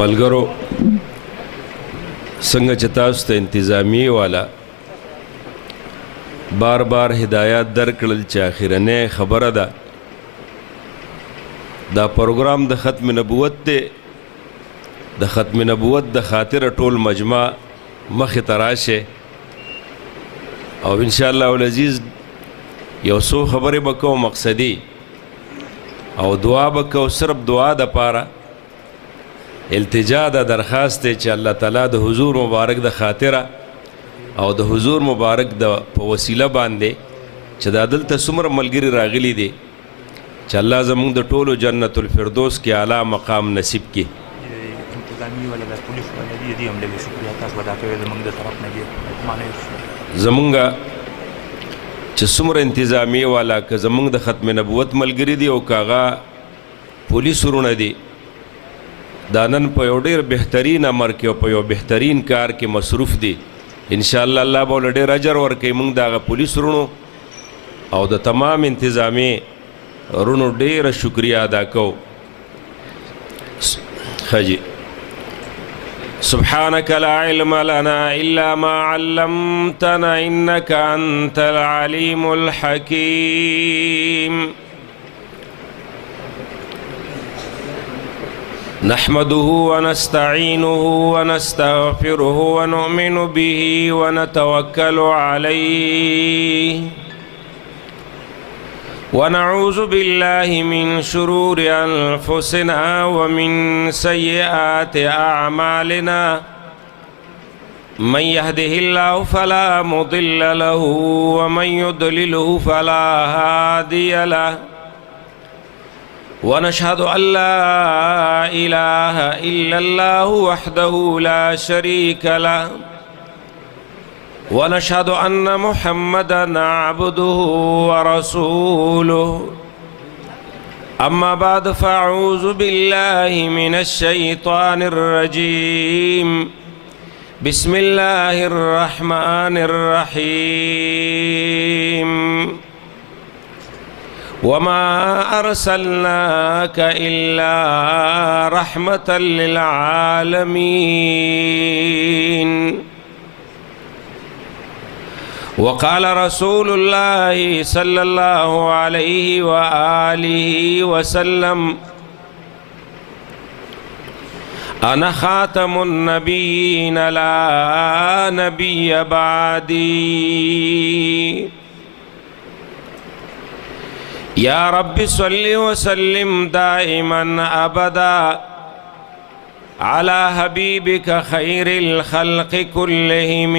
ملګرو څنګه چې تاسو ته انتظامیه والا بار بار هدایات درکړل چې اخرنۍ خبره ده دا پروګرام د ختم نبوت دی د ختم نبوت د خاطر ټول مجمع مخې ته راشه او ان شاء الله العزیز یو څو خبرې به کوو مقصدي او دعا به کوو صرف دعا د پاره التجا د درخواست دی چې الله تعالی د حضور مبارک د خاطره او د حضور مبارک د په وسیله باندې چې دا دلته څومره ملګري راغلي دي چې الله زموږ د ټولو جنت الفردوس کې اعلی مقام نصیب کړي. زمونږ چې څومره انتظامیه والا که زمونږ د ختم نبوت ملګري دي او کاغه پولیس ورونه دي دا نن په یو ډېر بهترین امر کې او په یو بهترین کار کې مصروف دي انشاءالله الله به ورله ډېر اجر ورکوي. موږ د هغه پولیس ورونو او د تمام انتظامیې ورونو ډېره شکریه ادا کوو. ښه جي سبحانك لا علم لنا إلا ما علمتنا إنك أنت العليم الحكيم. نحمده ونستعينه ونستغفره ونؤمن به ونتوكل عليه ونعوذ بالله من شرور أنفسنا ومن سيئات أعمالنا من يهده الله فلا مضل له ومن يضلله فلا هادي له ونشهد أن لا إله إلا الله وحده لا شريك له ونشهد أن محمدا عبده ورسوله أما بعد فأعوذ بالله من الشيطان الرجيم بسم الله الرحمن الرحيم وما أرسلناك إلا رحمة للعالمين. وقال رسول الله صلى الله عليه وآله وسلم أنا خاتم النبيين لا نبي بعدي. يا رب صل وسلم دائما أبدا على حبيبك خير الخلق كلهم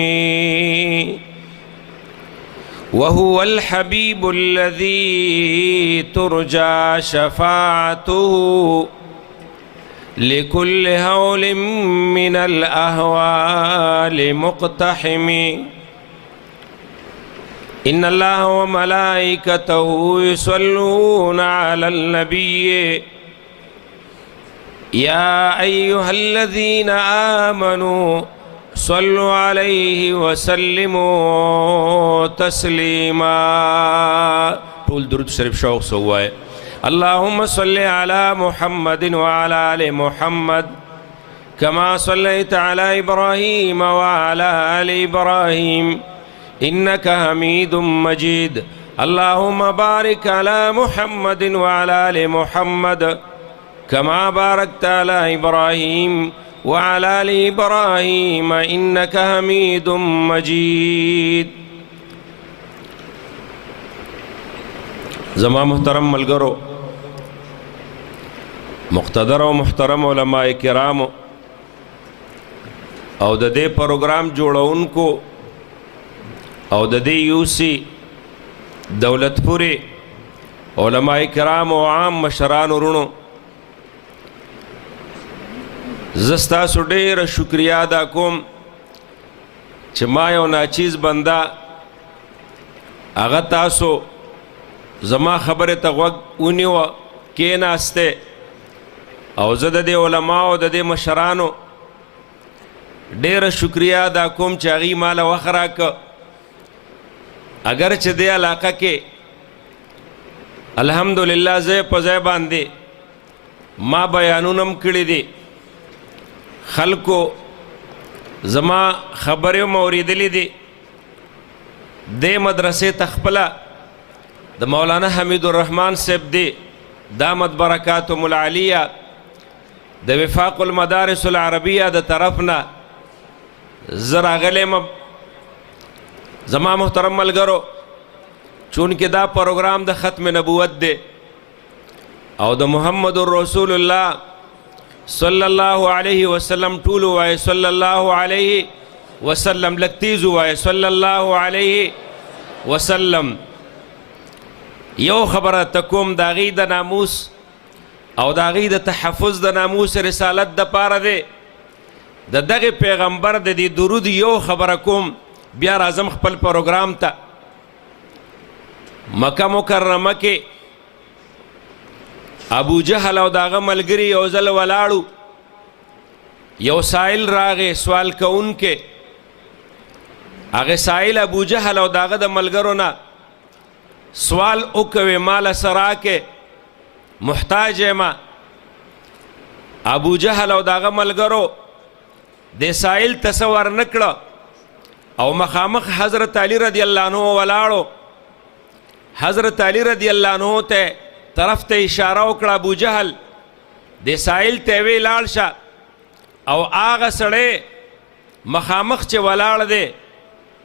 وهو الحبيب الذي ترجى شفاعته لكل هول من الأهوال مقتحم. إن الله وملائكته يصلون على النبي يا أيها الذين آمنوا صلوا عليه وسلموا تسليما. طول درود شريف شوق سواي اللهم صل على محمد وعلى آل محمد كما صليت على إبراهيم وعلى آل إبراهيم إنك حميد مجيد. اللهم بارك على محمد وعلى آل محمد كما باركت على إبراهيم وعلى آل إبراهيم إنك حميد مجيد. زما محترم ملګرو مقتدر او محترم علماء کرام او د دې پروګرام جوړونکو او د دې یوسی دولتپورې علماء کرام او عام مشران ورونو زستاسو ډېره شکریه ادا کوم چې ما یو ناچیز بنده هغه تاسو زما خبرې ته غوږ ونیوه کېناسته او زه د دې علماو د دې مشرانو ډېره شکریه ادا کوم چې هغوی ماله وخت راکړه اگر چې دې علاقه کې الحمدلله ځای په ځای باندې ما بیانونه هم کړي دي خلکو زما خبرې مو اورېدلې دي. دې مدرسې ته خپله د مولانا حمید الرحمن صاحب دی دامت برکاتهم العالیه د وفاق المدارس العربیه د طرف نه زه راغلی یم. زما محترم ملګرو، چونکې دا پروګرام د ختم نبوت دی او د محمد رسول الله صلی الله علیه وسلم ټول وایي صلی الله علیه وسلم، لږ تیز وایي صلی الله علیه وسلم. یو خبره ته کوم د هغې د ناموس او د هغې د تحفظ د ناموس رسالت دپاره دی د دغې پیغمبر د دې درود یو خبره کوم، بیا راځم خپل پروګرام ته. مکه مکرمه کې ابو جهل او د هغه ملګري یو ځل ولاړو، یو سائل راغی سوال کوونکی. هغه سائل ابو جهل او د هغه د ملګرو نه سوال وکوي مال سره کې محتاج یم. ابو جهل او د هغه ملګرو د سائل تصور نه کړه او مخامخ حضرت علی رضی الله عنه ولاړو. حضرت علی رضی الله عنه ته طرف ته اشاره وکړه ابو جهل د سائل ته وی لاړ شه او هغه سړی مخامخ چې ولاړ دی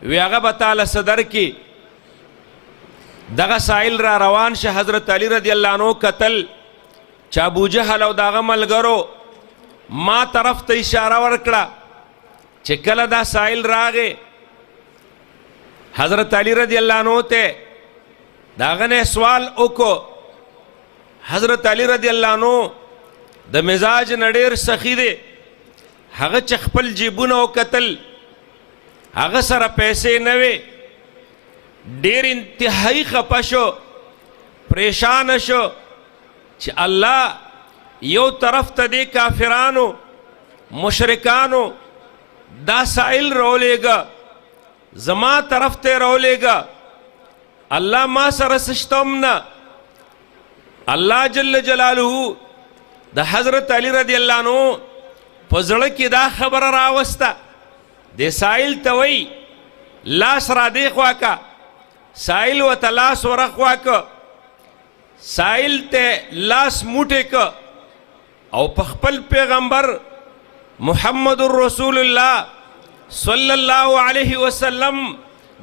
وی هغه به تاله صدر کی. دغه سائل را روان شه حضرت علی رضی الله عنه قتل چې ابو جهل او دغه ملګرو ما طرف ته اشاره ورکړه چې کله دا سائل راغی حضرت علی رضی الله عنه ته داغه نه سوال وکړو. حضرت علی رضی الله عنه د مزاج نه ډېر سخي دی. هغه چې خپل جیبونه وکتل هغه سره پیسې نه وې، ډېر انتهایی خفه شو، پریشان شو چې الله یو طرف ته دی کافرانو مشرکانو دا سائل راولېږه، زما طرف ته راولېږه، الله ما سره سشتم نه. الله جل جلاله د حضرت علی رضی الله عنه په زړه کې دا خبره راوسته. د سائل ته وی لاس را دی خوا که، سائل ورته لاس ورخوا که، سائل ته لاس موټې که او په خپل پیغمبر محمد رسول الله صلی الله علیه وسلم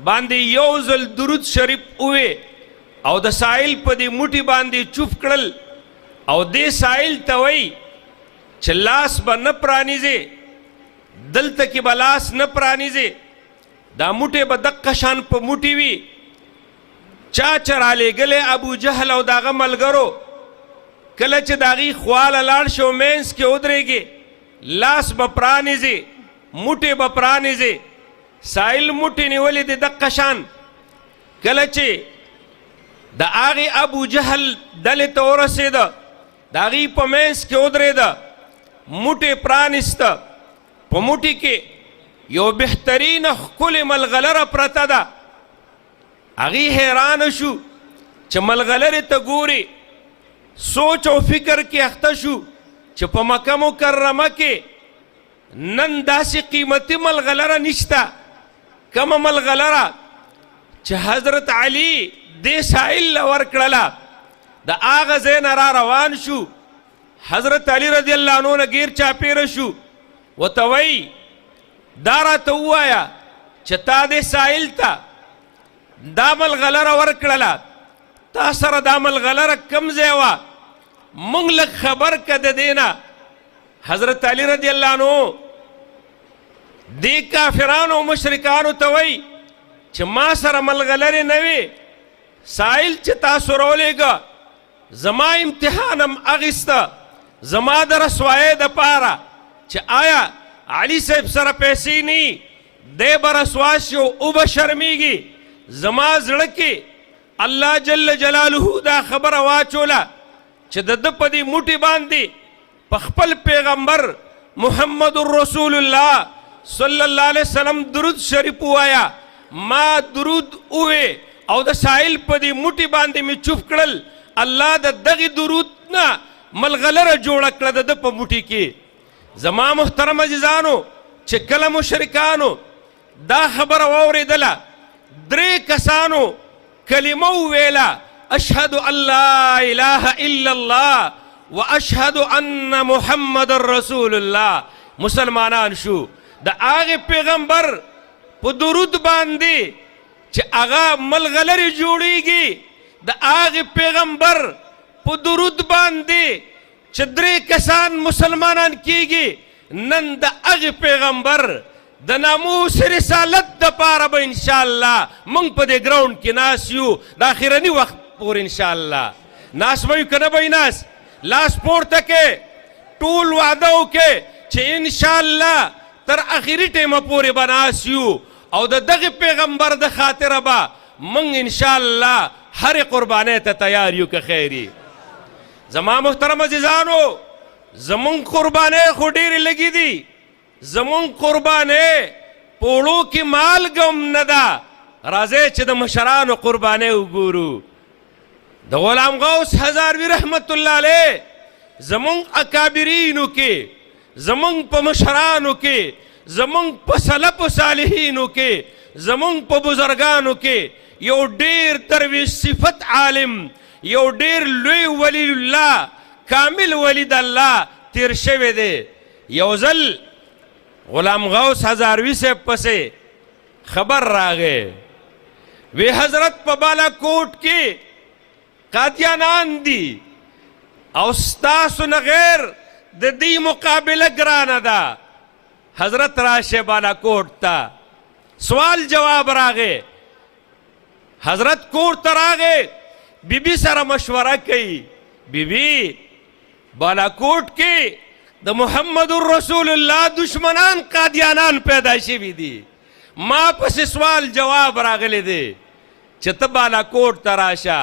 باندې یو ځل درود شریف ووی او د سائل په دې موټي باندې چوپ کړل او دې سائل ته وی چې لاس به نه پرانیزې، دلته کې به لاس نه پرانیزې، دا موټی به دقه شان په موټي وي. چا چې رالیږلی ابو جهل او د هغه ملګرو کله چې د هغې خواله لاړ شي او مینځ کې ودرېږي لاس به پرانیزې، موټی به پرانیزې. سائل موټی نیولې د دقه شان کله چې د هغې ابو جهل ډلې ته ورسېده د هغې په مینځ کې ودرېده، موټی پرانیسته. په موټي کې یو بهترینه ښکلې ملغلره پرته ده. هغې حیرانه شو چې ملغلرې ته ګوري، سوچ او فکر کې اخته شو چې په مکه مکرمه کې نن داسې قیمتي ملغلره نشته. کومه ملغلره چې حضرت علي دې سائل له ورکړله. د هغه ځای نه را روان شو، حضرت علی رضی الله عنه نه ګیر چاپېره شو، ورته وایي دا راته ووایه چې تا دې سائل ته دا ملغلره ورکړله، تا سره دا ملغلره کوم ځای وه، موږ لږ خبر که د دې نه. حضرت علی رضی الله عنه دې کافرانو او مشرکانو ته وایي چې ما سره ملغلرې نه وې، سائل چې تاسو راولېږه زما امتحانم اخیسته زما د رسوایۍ دپاره چې آیا علي صاحب سره پیسې نه دی به رسوا شي او به شرمیږي. زما زړه کې الله جل جلاله دا خبره واچوله چې د ده په دې موټي باندې په خپل پیغمبر محمد رسول الله صلی الله علیه وسلم درود شریف ووایه. ما درود ووی او د سائل په دې موټي باندې مې چوپ کړل، الله د دغې درود نه ملغلره جوړه کړه د ده په موټي کې. زما محترم عزیزانو چې کله مشرکانو دا خبره واورېدله درې کسانو کلمه وویله اشهد ان لا اله الا الله واشهد ان محمد رسول الله مسلمانان شو د هغې پیغمبر په درود باندې چې هغه ملغلرې جوړیږي د هغې پیغمبر په درود باندې چې درې کسان مسلمانان کیږي نن د هغې پیغمبر د ناموس رسالت دپاره به انشاءالله موږ په دې ګراونډ کې ناست یو د اخرني وخت پورې انشاءالله ناست به یو که نه به ناست لاس پورته کې ټول وعده وکړې چې انشاءالله تر اخري ټیمه پورې به ناست یو او د دغه پیغمبر د خاطره به موږ انشاءالله هرې قربانۍ ته تیار یو که خیري زما محترم عزیزانو زمونږ قربانۍ خو ډېرې لږې دي زمونږ قربانۍ په وړو کې مالګه هم نه ده راځئ چې د مشرانو قربانۍ وګورو د غلام غوث هزاروي رحمت الله علیه زمونږ اکابرینو کې زمونږ په مشرانو کې زمونږ په سلف صالحینو کې زمونږ په بزرګانو کې یو ډېر درویش صفت عالم یو ډېر لوی ولی الله کامل ولی د الله تیر شوی دی یو ځل غلام غوث هزاروي صاحب پسې خبر راغی وی حضرت په بالاکوټ کې قادیانان دي او ستاسو نه غیر د دې مقابله ګرانه ده حضرت راشه بالاکوټ ته سوال جواب راغی حضرت کور ته راغی بیبي سره مشوره کوي بیبي بالاکوټ کې د محمد رسول الله دشمنان قادیانان پیدا شوي دي ما پسې سوال جواب راغلی دی چې ته بالاکوټ ته راشه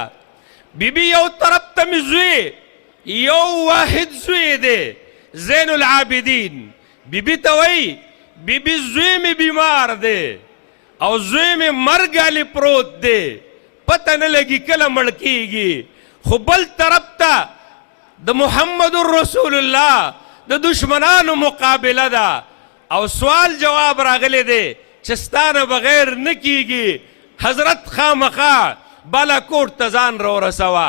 بیبي یو طرف ته مې زوی یو واحد زوی دی زین العابدین بیبي ته وایي بیبي زوی مې بیمار دی او زوی مې مرګ علي پروت دی پته نه لګي کله مړ کیږي خو بل طرف ته د محمد رسول الله د دشمنانو مقابله ده او سوال جواب راغلی دی چې ستا نه بغیر نه کیږي حضرت خامخا بالاکوټ ته ځان راورسوه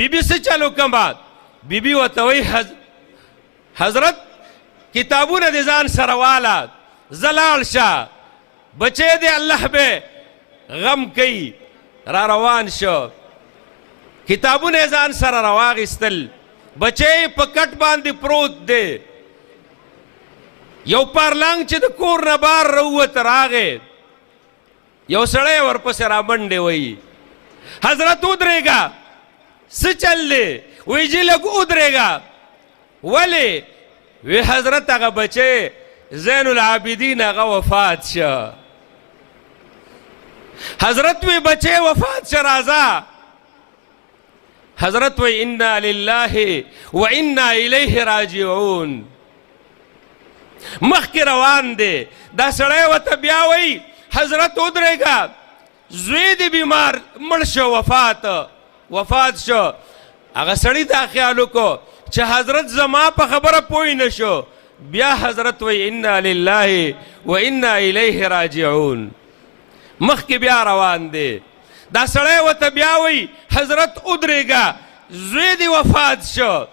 بیبي څه چلو کمه بیبي ورته وایي حضرت کتابونه د ځان سره واله زه لاړ شه بچی دی الله به غم کوي را روان شو کتابونه ځان سره راواخیستل بچی په کټ باندې پروت دی یو پارلنګ چې د کور نه بار راووت راغی یو سړی ورپسې رامنډې وایي حضرت ودرېږه څه چل دی وایي جي لږ ودرېږه ولې وی حضرت هغه بچی زین العابدین هغه وفات شه حضرت وی بچی وفات شه راځه حضرت وی انا لله و انا الیه راجعون مخکې روان دی دا سړی ورته بیا وی حضرت ودرېږه زوی دی بیمار مړ شو وفات شو هغه سړي دا خیال وکړو چې حضرت زما په خبره پوه نه شو بیا حضرت وی انا لله و انا الیه راجعون مخکې بیا روان دی دا سړی ورته بیا وی حضرت ودرېږه زوی دی وفات شو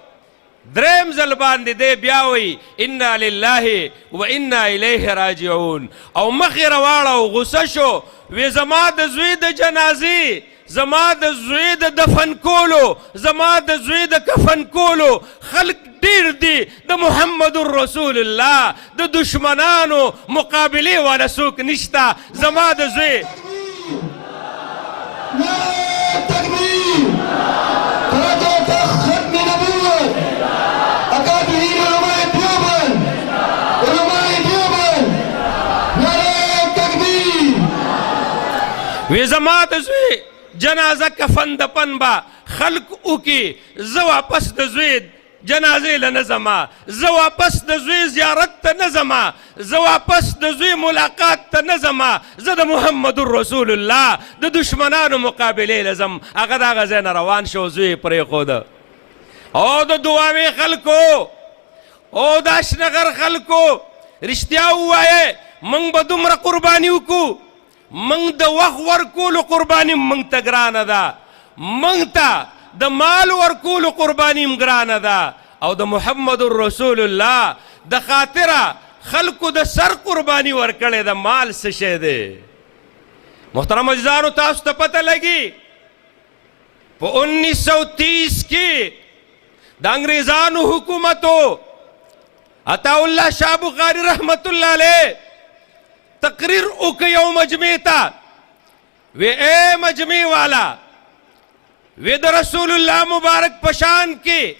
دریم ځل باندې دی بیا وی انا لله و انا الیه راجعون او مخې راواړه او غصه شو وی زما د زوی د جنازې زما د زوی د دفن کولو زما د زوی د کفن کولو خلق ډیر دي د محمد رسول الله د دشمنانو مقابلې والا څوک نشته زما د زوی وی زما د زوی جنازه کفن دپن به خلق وکي زه واپس د زوی جنازې له نه ځمه زه واپس د زوی زیارت ته نه ځمه زه واپس د زوی ملاقات ته نه ځمه زه د محمد رسول الله د دشمنانو مقابلې له ځم هغه د هغه ځای نه روان شو زوی یې پرېښوده او د دعاوې خلکو او داشنغر خلکو رښتیا ووایه موږ به دومره قرباني وکړو موږ د وخت ورکولو قرباني موږ ته ګرانه ده موږ ته د مال ورکولو قرباني هم ګرانه ده او د محمد رسول الله د خاطره خلکو د سر قرباني ورکړې ده مال څه شی دی محترم عزیزانو تاسو ته پته لګي په 1930 کې د انګریزانو حکومتو عطاالله شاه بخاري رحمت الله علیه تقریر وکړ یو مجمع ته وی اے مجمع والا وی د رسول الله مبارک په شان کې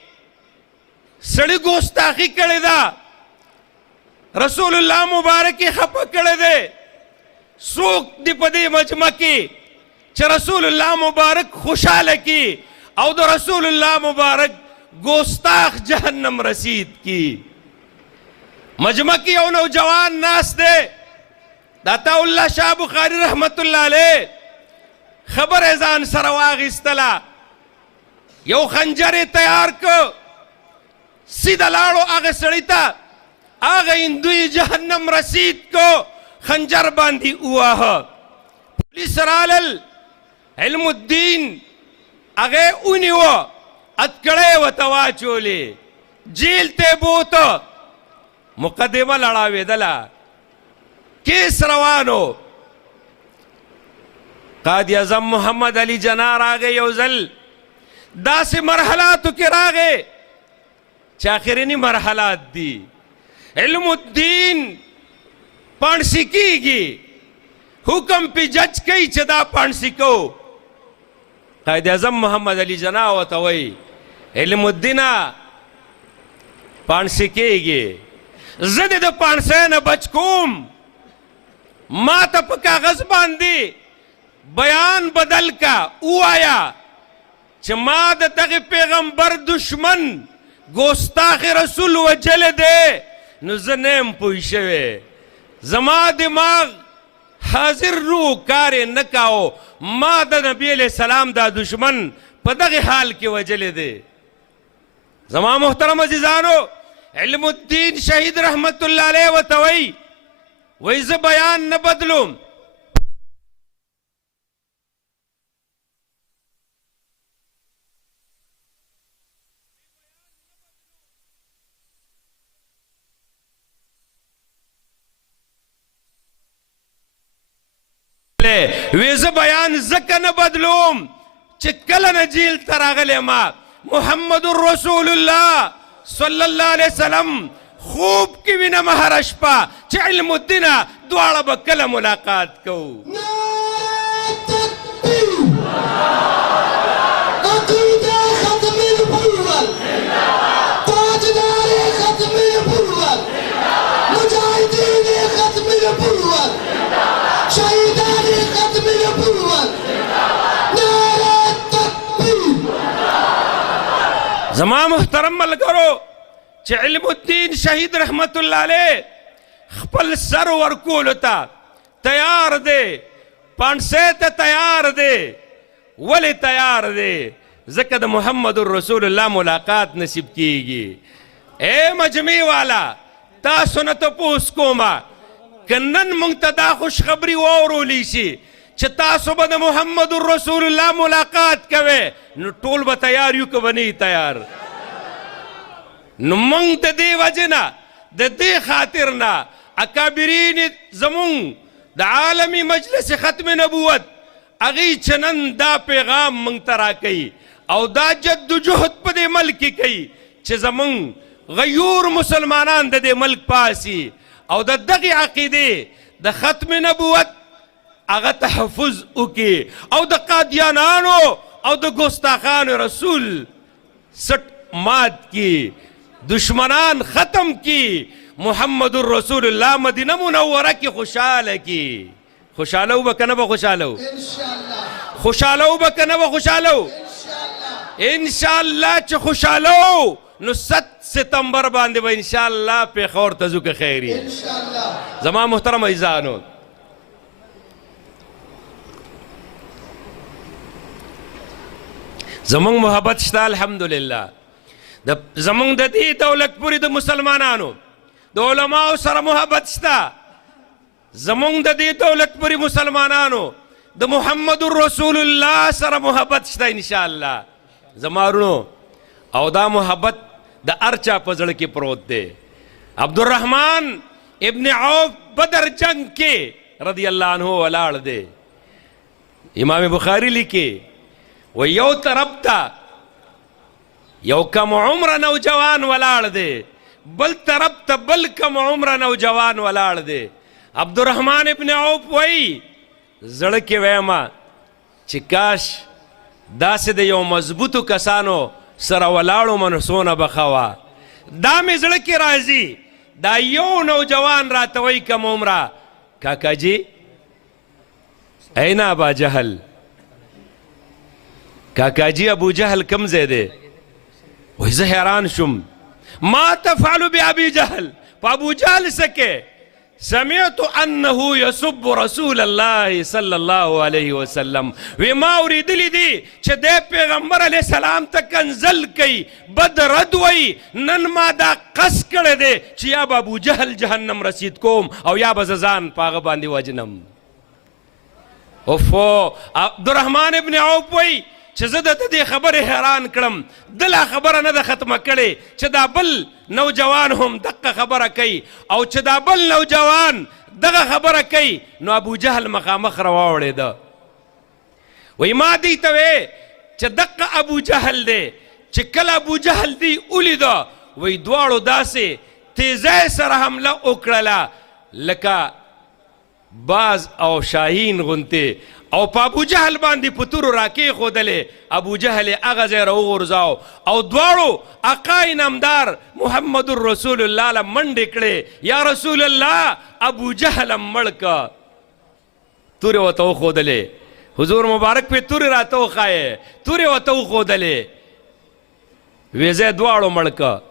سړی ګستاخي کړې ده رسول الله مبارک یې خفه کړی دی څوک دې په دې مجمع کې چې رسول الله مبارک خوشحاله کی او د رسول الله مبارک ګستاخ جهنم رسید کی مجمع کې یو نوجوان ناست دی د عطاالله شاه بخاري رحمت الله علیه خبر یې ځان سره واخیستله یو خنجر یې تیار کړ سیده لاړو هغه سړي ته هغه هندوی جهنم رسید کو خنجر باندې وواهه پولیس رالل علم الدین هغه ونیوه اتکړۍ ورته واچولې جیل ته بوته مقدمه لړاوېدله کیس روانو قاضي اعظم محمد علي جناح راغی یو ځل داسې مرحلاتو کې راغی چې آخرینی مرحلات دي علم الدین پانسی کیږي حکم پی جج کوي چې دا پانسی کو قائد اعظم محمد علي جناح ورته وایي علم الدینه پانسی کیږي زه دې د پانسۍ نه بچ کوم ما ته په کاغذ باندې بیان بدل کا ووایا چې ما د دغه پیغمبر دشمن ګستاخ رسول وجلی دی نو زه نه یم پوه شوی زما دماغ حاضر نو کار یې نه کاو ما د نبی علیه السلام دا دشمن په دغه حال کې وجلی دی زما محترم عزیزانو علم الدین شهید رحمت الله علیه ورته وایي زه بیان نه بدلوم ویزه بیان زکه نه بدلوم چې کله نه جیل ته راغلی ما محمد رسول الله صلی الله علیه وسلم خوب کې وینم هره شپه چې علم الدینه دواړه به کله ملاقات کوو زما محترم ملګرو چې علم الدین شهید رحمت الله علیه خپل سر ورکولو ته تیار دی پانسۍ ته تیار دی ولې تیار دی ځکه د محمد رسول الله ملاقات نصیب کیږي اے مجمع والا تاسو نه تپوس کومه که نن موږ ته دا خوشخبري واورولی شي چې تاسو به د محمد رسول الله ملاقات کوئ نو ټول به تیار یو که به نه تیار نو موږ د دې وجې نه د دې خاطر نه اکابرین زمونږ د عالمي مجلس ختم نبوت هغوی چې نن دا پیغام موږ ته راکوي او دا جد و جهد په دې ملک کې کوي چې زمونږ غیور مسلمانان د دې ملک پاسي او د دغې عقیدې د ختم نبوت هغه تحفظ وکړي او د قادیانانو او د ګستاخانو رسول سټ مات کی دشمنان ختم کی محمد رسول الله مدینه منوره کی خوشحاله کی خوشحاله به کنه به خوشحاله خوشحاله به کنه به خوشحاله ان شاء الله چې خوشحاله نو 7 ستمبر باندې به ان شاء الله پیښور ته ځو که خیری ان شاء الله زما محترم عزیزانو زمونږ محبت شته الحمدلله زمونږ د دې دولت پورې د مسلمانانو د علماو سره محبت شته، زمونږ د دې دولت پورې مسلمانانو د محمد رسول الله سره محبت شته انشاءالله زما ورونو. او دا محبت د هر چا په زړه کې پروت دی. عبدالرحمن ابن عوف بدر جنگ کې رضی الله عنه ولاړ دی. امام بخاری لیکي و یو طرف ته یو کم عمره نوجوان ولاړ دی، بل طرف ته بل کم عمره نوجوان ولاړ دی. عبدالرحمن ابن عوف وایي زړه کې ویمه چې کاش داسې د یو مضبوطو کسانو سره ولاړو منو څونه به ښه وه. دا مې زړه کې راځي. دا یو نوجوان راته وایي کم عمره کاکا جی این ابا جهل، کاکا جی ابو جهل کم ځای دی؟ وایي زه حیران شوم. ما تفعل بابي جهل، په ابو جهل څه کې؟ سمعت انه يسب رسول الله صلی الله علیه وسلم. وی ما اوریدلی دی چې د پیغمبر علیه السلام ته کنزل کوي، بد رد وی. نن ما دا قص کړی دی چې یا به ابو جهل جهنم رسید کوم او یا به زه ځان په هغه باندې وجنم. اوفو عبدالرحمن ابن عوف وی چې زه د دې خبرې حیران کړم، دله خبره نه ده ختمه کړې چې دا بل نوجوان هم دقه خبره کوي، او چې دا بل نوجوان دغه خبره کوي. نو ابو جهل مخامخ راواوړېده. وایي ما دوی ته وې چې دقه ابو جهل دی. چې کله ابو جهل دی ولیده، وایي دواړو داسې تیزۍ سره حمله وکړله لکه باز او شاهین غوندې، او په ابو جهل باندې په تورو راکېښودلې. ابو جهل یې هغه ځای راوغورځاو او دواړو اقای نامدار محمد رسول الله له منډې کړې. یا رسول الله ابو جهل هم مړ که. تورې ورته وښودلې، حضور مبارک پې تورې راته وښایې، تورې ورته وښودلې. ویې زه دواړو مړ که.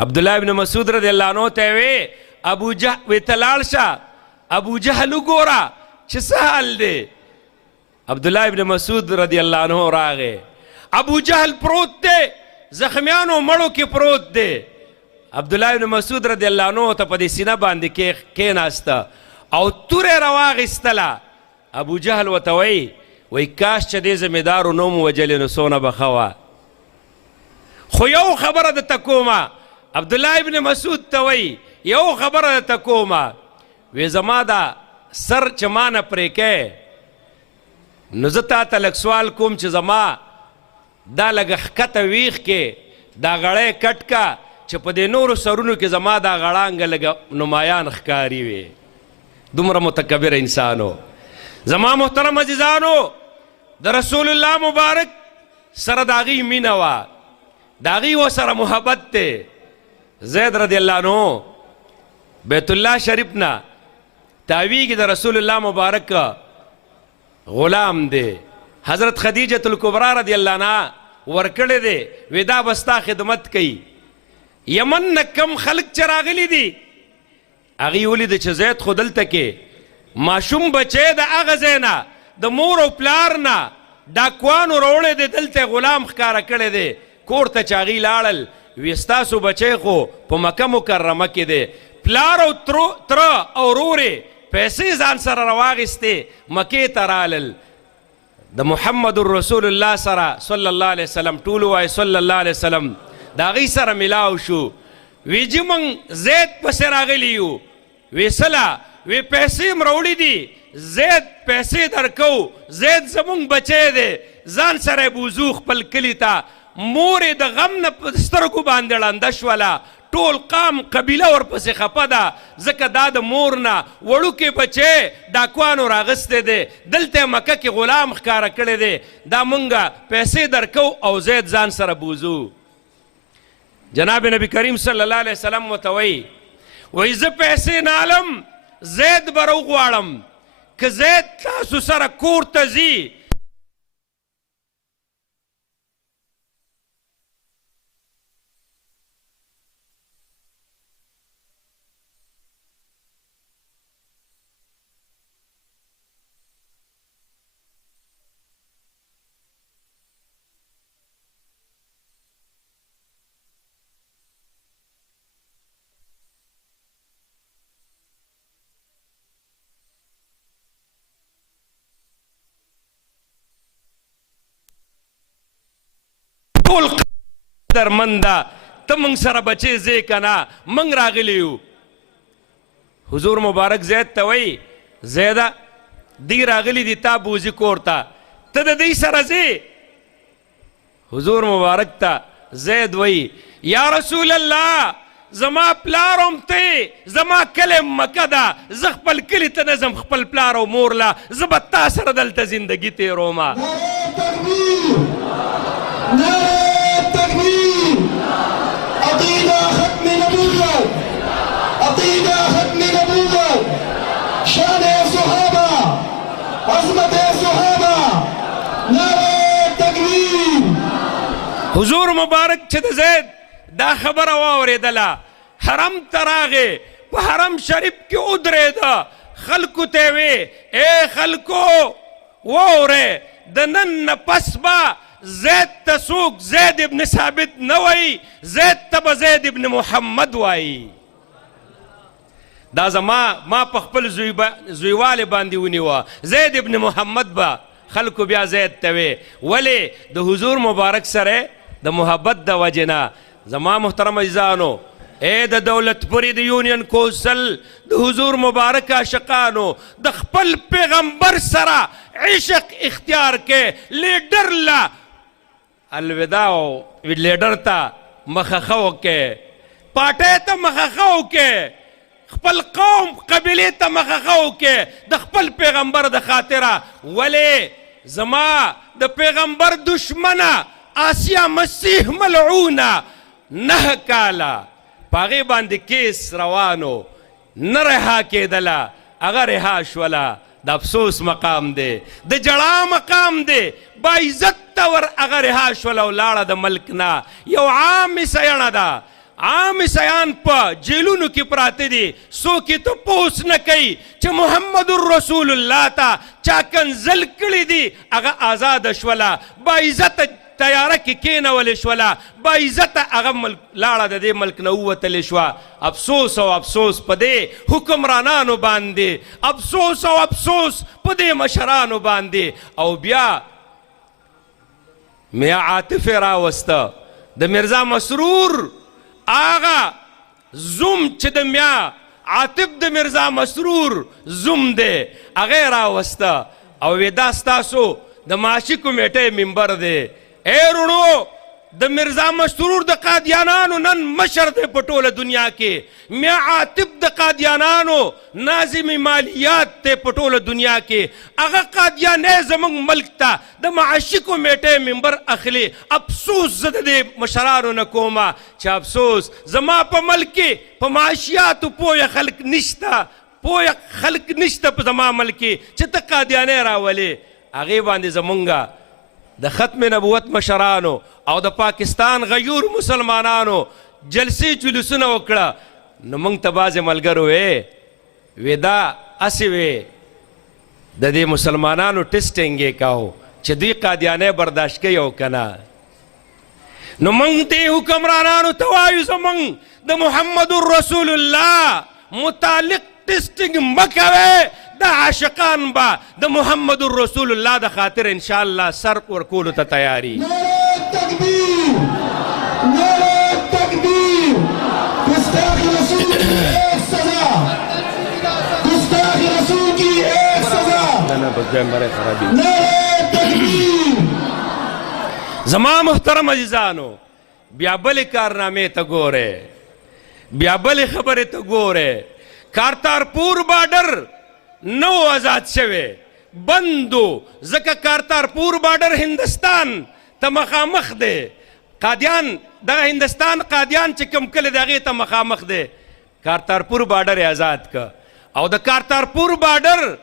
عبدالله ابن مسعود رضی الله عنه ته یې وې ابو جهل وې ته لاړ شه ابو جهل وګوره چې څه حال دی. عبدالله ابن مسعود رضی الله عنه راغی. ابو جهل پروت دی، زخمیانو مړو کې پروت دی. عبدالله ابن مسعود رضی الله عنه ته په دې سینه باندې کېناسته او توره یې راواخیستله. ابو جهل ورته وایي کاش چې دې زمیدارو نه مو وجلې نو څونه به ښه وه. خو یو خبره درته کومه، عبدالله ابن مسعود ته وایي یو خبره درته کومه، وی زما دا سر چې ما نه پرې کې نو زه تا ته لږ سوال کوم چې زما دا لږ ښکته ویښ کې دا غړی کټ کا چې په دې نورو سرونو کې زما دا غړانګه لږ نمایان ښکاري وي. دومره متکبر انسان و. زما محترم عزیزانو د رسول الله مبارک سره د هغې مینه وه، د هغې ورسره محبت دی. زید رضی الله عنه بیت الله شریف نه تاویږي د رسول الله مبارک غلام دی. حضرت خدیجة الکبرا رضی الله عنها ورکړی دی، وی دا به ستا خدمت کوي. یمن نه کم خلک چې راغلي دي هغې ولیده چې زید خو دلته کې ماشوم بچی د هغه ځای نه د مور او پلار نه ډاکوانو راوړی دی، دلته غلام ښکاره کړی دی. کور ته چې هغې لاړل وی ستاسو بچی خو په مکه مکرمه کې دی. پلار او تره او ورورې پیسې ځان سره راواخیستې مکې ته رالل. د محمد رسول الله سره صلی الله علیه وسلم ټول وایي صلی الله علیه وسلم د هغې سره ملاو شو. وی چې موږ زید پسې راغلي یو. وی سله وی پیسې م راوړي دي، زید پیسې درکو، زید زمونږ بچی دی، ځان سره یې بوځو خپل کلي ته. مور یې د غم نه په سترګو باندې ړنده شوله، ټول قام قبیله ورپسې خفه ده، ځکه دا د مور نه وړوکی بچی ډاکوانو راغستی دی، دلته یې مکه کې غلام ښکاره کړی دی، دا مونږه پیسې درکو او زید ځان سره بوځو. جناب نبی کریم صلی الله علیه وسلم ورته وایي زه پیسې نالم، زید به راوغواړم. که زید تاسو سره کور ته ځي ټول درمنده ته موږ سره بچې ځې که نه موږ راغلي یو حضور مبارک زید ته وایي زیده دی راغلی دي تا بوزي کور ته ته د دوی سره ځې حضور مبارک ته زید وایي یا رسول الله زما پلار هم ته زما کلی مکه ده زه خپل کلي ته نه ځم خپل پلار او مور له زه به تا سره دلته زندګي تېرومه عقيدة ختم نبوة عقيدة ختم نبوة شان يا صحابة عظمة يا صحابة نعرة تكبير حضور مبارک چې د زید دا خبره واورېدله حرم ته راغې په حرم شریف کې ودرېده خلکو ته یې وې ای خلکو واورئ د نن نه پس به زید ته څوک زید ابن ثابت نه وایي زید ته به زید ابن محمد وایي دا ما په خپل زویوالې باندې ونیوه زید ابن محمد به خلکو بیا زید ته وې ولې د حضور مبارک سره د محبت د وجې نه زما محترم عزیزانو اے د دولت پوری د یونین کوسل د حضور مبارک عاشقانو د خپل پیغمبر سره عشق اختیار کې لیډر لا الوداع لیډر ته مخه وکې پارټۍ ته مخه وکې خپل قوم قبیلې ته مخه وکې د خپل پیغمبر د خاطره ولې زما د پیغمبر دشمنه آسیا مسیح ملعونه 9 کاله په هغې باندې کیس روانو نه رها کېدله هغه رها شوله د افسوس مقام دی د جړا مقام دی با عزت ته ور هغه رها شوله او لاړه د ملک نه یو عام سیڼه ده عام سیان په جیلونو کې پراته دي څوک یې تپوس نه کوي چې محمد رسول الله ته چا کنزل کړي دي هغه آزاده شوله با عزته تیاره کې کېنولې شوله با عزته هغه لاړه د دې ملک نه ووتلې شوه افسوس او افسوس په دې حکمرانانو باندې افسوس او افسوس په دې مشرانو باندې او بیا میا عاطف راوسته د مرزا مسرور آغا زوم چې د میا عاطف د مرزا مسرور زوم دی هغه راوسته او وی دا ستاسو د معاشي کمیټې ممبر دی اے رونو د مرزا مسرور د قادیانانو نن مشر دی په ټوله دنیا کې میا عاطف د قادیانانو ناظم مالیات دی په ټوله دنیا کې هغه قادیانی زموږ ملک ته د معاشي کمیټې ممبر اخلي افسوس زه د دې مشرانو نه کومه چې افسوس زما په ملک کې په معاشیاتو پویه خلک نشته په زما ملک کې چې ته قادیانی راولې هغې باندې زمونږه د ختم نبوت مشرانو او د پاکستان غیور مسلمانانو جلسې جلوسونه وکړه نو موږ ته بعضې ملګرو وې دا هسې وې د دې مسلمانانو ټسټینګ یې کاو چې دوی قادیانی برداشت کوي او که نه نو موږ دې حکمرانانو ته وایو زموږ د محمد رسول الله متعلق ټسټینګ مه کوئ دا عاشقان به د محمد رسول الله د خاطر انشاءالله سر ورکولو ته تیاري نعرة تكبير نعرة تكبير گستاخ رسول کی ایک سزا گستاخ رسول کی ایک سزا نعرة تكبير زما محترم عزیزانو بیا بلې کارنامې ته ګورئ بیا بلې خبرې ته ګورئ کارتارپور بارډر نو آزاد شوی بندو ځکه کارتارپور بارډر هندستان ته مخامخ دی قادیان دغه هندستان قادیان چې کوم کلی د هغې ته مخامخ دی کارتارپور بارډر یې آزاد که او د کارتارپور بارډر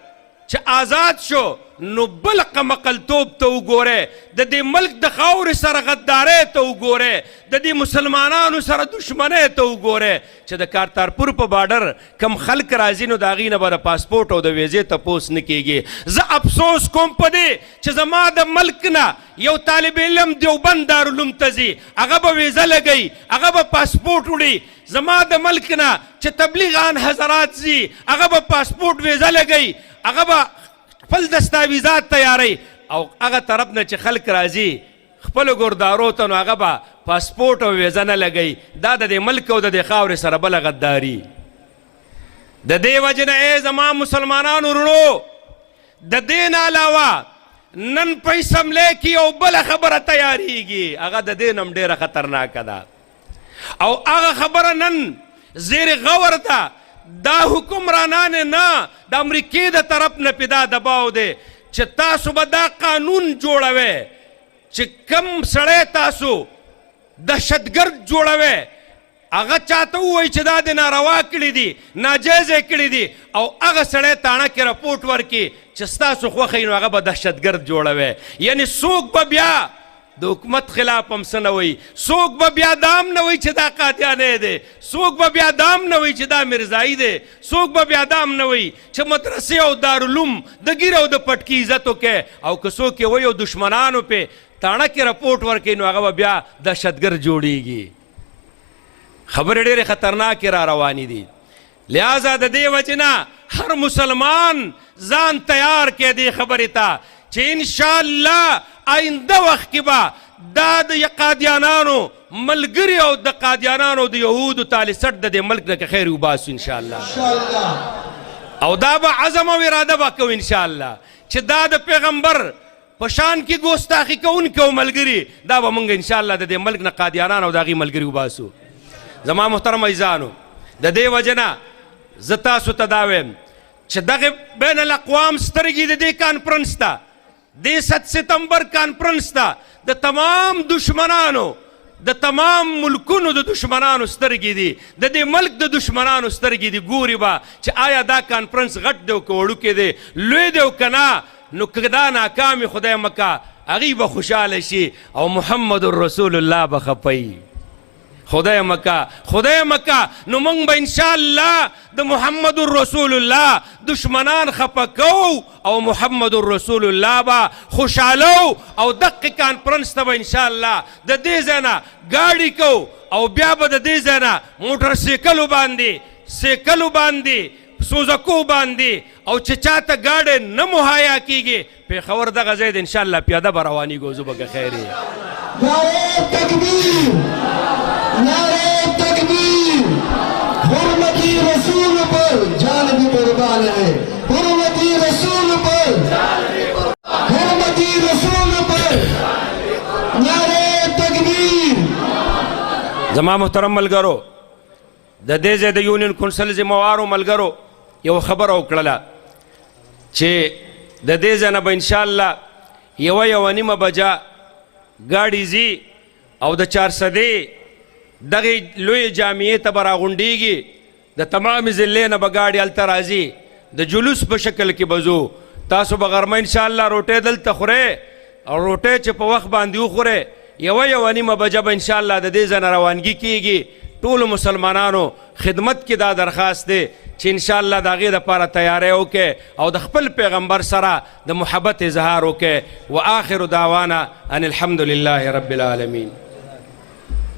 چې آزاد شو نو بل قمقلتوب ته وګورئ د دې ملک د خاورې سره غدارۍ ته وګورئ د دې مسلمانانو سره دشمنۍ ته وګورئ چې د کارتارپور په بارډر کم خلک راځي نو د هغې نه به د پاسپورټ او د ویزې تپوس نه کیږي زه افسوس کوم په دې چې زما د ملک نه یو طالب علم دیوبند دارالعلوم ته ځي هغه به ویزه لګوي هغه به پاسپورټ وړي زما د ملک نه چې تبلیغان حضرات ځي هغه به پاسپورټ ویزه لګوي هغه به خپل دستاویزات تیاری او هغه طرف نه چې خلک راځي خپلو ګردارو ته نو هغه به پاسپورټ او ویزه نه لګوي. دا د دې ملک او د دې خاورې سره بله غداري. د دې وجې نه ای زما مسلمانانو وروڼو، د دې نه علاوه نن په اسمبلی کې یو بله خبره تیاریږي، هغه د دې نه هم ډېره خطرناکه ده، او هغه خبره نن زیر غور ده. دا حکمرانان نه، د امریکې د طرف نه پې دا دباو دی چې تاسو به دا قانون جوړوئ چې کم سړی تاسو دهشتګرد جوړوئ، هغه چاته ووایي چې دا د ناروا کړي دي، ناجیز یې کړي دي، او هغه سړی تاڼه کې رپورټ ورکړي چې ستاسو خوښه وي نو هغه به دهشتګرد جوړوئ. یعنې څوک به بیا د حکومت خلاف هم څه نه وایي، څوک به بیا دا هم نه وایي چې دا قادیانی دی، څوک به بیا دا هم نه وایي چې دا میرزایي دی، څوک به بیا دا هم نه وایي چې مدرسې او دارالعلوم د ګیر او د پټکي عزت وکړي، او که څوک یې وایي او دشمنانو پې تاڼه کې رپورټ ورکوي نو هغه به بیا دهشتګرد جوړیږي. خبرې ډېرې خطرناکې را روانې دي. لہذا د دې وجې نه هر مسلمان ځان تیار کړي دې خبرې ته چې انشاءالله آینده وخت کې به دا د قادیانانو ملګري او د قادیانانو د یهودو تالسټ د دې ملک نه که خیر وباسو انشاءالله، او دا به عزم او اراده به کوو انشاءالله چې دا د پیغمبر په شان کې ګستاخي کوونکي او ملګري دا به موږ انشاءالله د دې ملک نه قادیانان او د هغې ملګري وباسو. زما محترم عزیزانو، د دې وجې نه زه تاسو ته دا وایم چې دغه بین الاقوام سترګې د دې کانفرنس ته، دې 7 ستمبر کانفرنس ته د تمام دشمنانو، د تمام ملکونو د دشمنانو سترګې دي، د دې ملک د دشمنانو سترګې دي. ګوري به چې آیا دا کانفرنس غټ دی او که وړوکی دی، لوی دی او که نه، نو که دا ناکامې خدای مکه هغوی به خوشحاله شي او محمد رسول الله به خفوي. خدای مکه نو موږ به انشاءالله د محمد رسول الله دشمنان خفه کوو او محمد رسول الله به خوشحالو، او دقې کانفرنس ته به انشاءالله د دې ځای نه ګاډي کوو او بیا به د دې ځای نه موټر سیکلو باندې سوزکو باندې، او چې چاته ګاډی نه مهیا کیږي پېښور دغه ځای د انشاءالله پیاده به روانېږو. زه به که خیر یې. نعرہ تکبیر، نعرہ تکبیر، حرمتی رسول پر جان بھی قربان ہے، حرمتی رسول پر، حرمتی رسول پر، نعرہ تکبیر. زما محترم ملګرو، د دې ځای د یونین کونسل ذموارو ملګرو یو خبره وکړله چې د دې ځای نه به انشاءالله 1:30 بجه ګاډي ځي او د 400 دغې لویې جامعې ته به راغونډېږي، د تمامې ضلعې نه به ګاډي هلته راځي، د جلوس په شکل کې به ځو. تاسو به غرمه انشاءالله روټۍ دلته خورئ، او روټۍ چې په وخت باندې وخورئ 1:30 بجه به انشاءالله د دې ځای نه روانګي کېږي. ټولو مسلمانانو خدمت کې دا درخواست دی چې انشاءالله د هغې دپاره تیاری وکړئ او د خپل پیغمبر سره د محبت اظهار وکړئ. وآخر دعوانا ان الحمد لله رب العالمین.